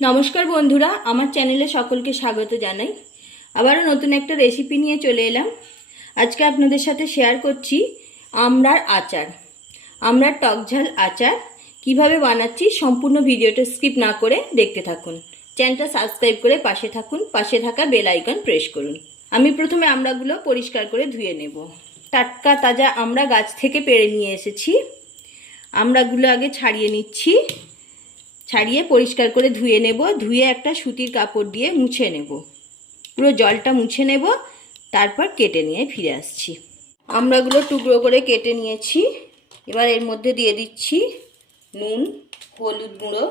নমস্কার বন্ধুরা, আমার চ্যানেলে সকলকে স্বাগত জানাই। আবারও নতুন একটা রেসিপি নিয়ে চলে এলাম। আজকে আপনাদের সাথে শেয়ার করছি আমড়ার আচার, আমড়ার টকঝাল আচার কিভাবে বানাচ্ছি। সম্পূর্ণ ভিডিওটা স্কিপ না করে দেখতে থাকুন। চ্যানেলটা সাবস্ক্রাইব করে পাশে থাকুন, পাশে থাকা বেল আইকন প্রেস করুন। আমি প্রথমে আমড়াগুলো পরিষ্কার করে ধুয়ে নেব। টাটকা তাজা আমড়া গাছ থেকে পেড়ে নিয়ে এসেছি। আমড়াগুলো আগে ছাড়িয়ে নিচ্ছি, ছাড়িয়ে পরিষ্কার করে ধুয়ে নেব। ধুয়ে একটা সুতির কাপড় দিয়ে মুছে নেব, পুরো জলটা মুছে নেব। তারপর কেটে নিয়ে ফিরে আসছি। আমড়াগুলো টুকরো করে কেটে নিয়েছি। এবার এর মধ্যে দিয়ে দিচ্ছি নুন, হলুদ গুঁড়ো,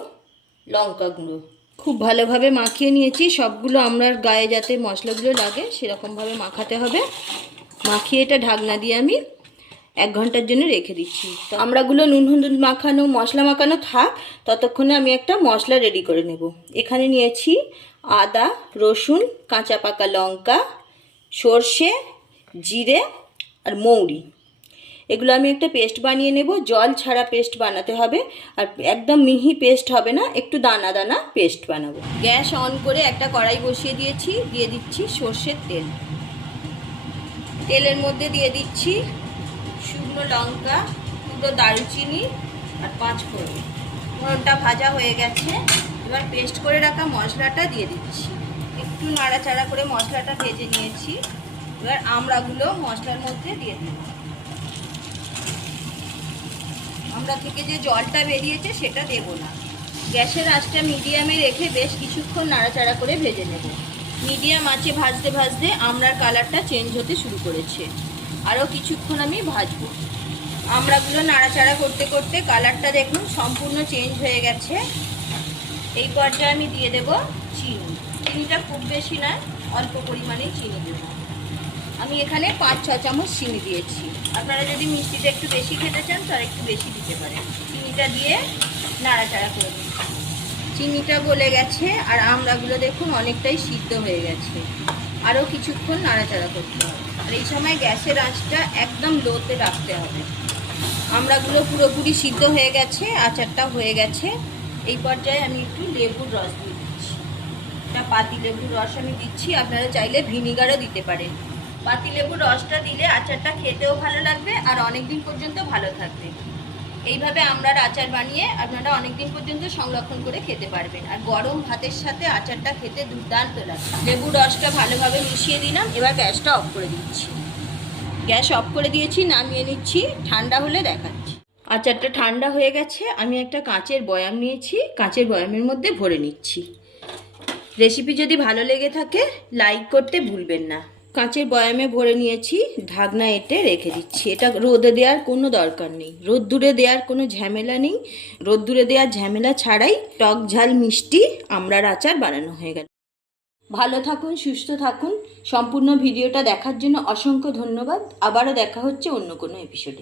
লঙ্কা গুঁড়ো। খুব ভালোভাবে মাখিয়ে নিয়েছি। সবগুলো আমড়ার গায়ে যাতে মশলাগুলো লাগে সেরকমভাবে মাখাতে হবে। মাখিয়ে এটা ঢাকনা দিয়ে আমি 1 ঘন্টার জন্য রেখে দিচ্ছি। তো আমড়াগুলো নুন হলুদ মাখানো, মশলা মাখানো থাক, ততক্ষণে আমি একটা মশলা রেডি করে নেব। এখানে নিয়েছি আদা, রসুন, কাঁচা পাকা লঙ্কা, সর্ষে, জিরে আর মৌরি। এগুলো আমি একটা পেস্ট বানিয়ে নেব। জল ছাড়া পেস্ট বানাতে হবে, আর একদম মিহি পেস্ট হবে না, একটু দানা দানা পেস্ট বানাবো। গ্যাস অন করে একটা কড়াই বসিয়ে দিয়েছি। দিয়ে দিচ্ছি সর্ষের তেল। তেলের মধ্যে দিয়ে দিচ্ছি শুকনো লঙ্কা, দুটো দারুচিনি আর 5 ফোড়ন। ফোড়নটা ভাজা হয়ে গেছে। এবার পেস্ট করে রাখা মশলাটা দিয়ে দিচ্ছি। একটু নাড়াচাড়া করে মশলাটা ভেজে নিয়েছি। এবার আমড়াগুলো মশলার মধ্যে দিয়ে দেব। আমড়া থেকে যে জলটা বেরিয়েছে সেটা দেব না। গ্যাসের আঁচটা মিডিয়ামে রেখে বেশ কিছুক্ষণ নাড়াচাড়া করে ভেজে নেব। মিডিয়াম আঁচে ভাজতে ভাজতে আমড়ার কালারটা চেঞ্জ হতে শুরু করেছে। আরও কিছুক্ষণ আমি ভাজবো। আমড়াগুলো নাড়াচাড়া করতে করতে কালারটা দেখুন সম্পূর্ণ চেঞ্জ হয়ে গেছে। এই পর্যায়ে আমি দিয়ে দেব চিনি। চিনিটা খুব বেশি নয়, অল্প পরিমাণেই চিনি দেব। আমি এখানে 5-6 চামচ চিনি দিয়েছি। আপনারা যদি মিষ্টিটা একটু বেশি খেতে চান তার একটু বেশি দিতে পারেন। চিনিটা দিয়ে নাড়াচাড়া করে দিন। চিনিটা গলে গেছে আর আমড়াগুলো দেখুন অনেকটাই সিদ্ধ হয়ে গেছে। আরও কিছুক্ষণ নাড়াচাড়া করতে হবে। আর এই সময় গ্যাসের আঁচটা একদম লোতে রাখতে হবে। আমড়াগুলো পুরোপুরি সিদ্ধ হয়ে গেছে, আচারটা হয়ে গেছে। এই পর্যায়ে আমি একটু লেবুর রস দিয়ে দিচ্ছি। এটা পাতি লেবুর রস আমি দিচ্ছি। আপনারা চাইলে ভিনিগারও দিতে পারেন। পাতি লেবুর রসটা দিলে আচারটা খেতেও ভালো লাগবে আর অনেক দিন পর্যন্ত ভালো থাকবে। এইভাবে আমড়ার আচার বানিয়ে আপনারা অনেক দিন পর্যন্ত সংরক্ষণ করে খেতে পারবেন। আর গরম ভাতের সাথে আচারটা খেতে দুর্দান্ত লাগে। লেবুর রসটা ভালোভাবে মিশিয়ে দিলাম। এবার গ্যাসটা অফ করে দিচ্ছি। গ্যাস অফ করে দিয়েছি, নামিয়ে নিচ্ছি। ঠান্ডা হলে দেখাচ্ছি। আচারটা ঠান্ডা হয়ে গেছে। আমি একটা কাঁচের বয়াম নিয়েছি, কাঁচের বয়ামের মধ্যে ভরে নিচ্ছি। রেসিপি যদি ভালো লেগে থাকে লাইক করতে ভুলবেন না। কাঁচের বয়ামে ভরে নিয়েছি, ঢাকনা এঁটে রেখে দিচ্ছি। এটা রোদে দেওয়ার কোনো দরকার নেই, রোদ্দুরে দেওয়ার কোনো ঝামেলা নেই। রোদ্দুরে দেওয়ার ঝামেলা ছাড়াই টক ঝাল মিষ্টি আমড়ার আচার বানানো হয়ে গেল। ভালো থাকুন, সুস্থ থাকুন। সম্পূর্ণ ভিডিওটা দেখার জন্য অসংখ্য ধন্যবাদ। আবারও দেখা হচ্ছে অন্য কোনো এপিসোডে।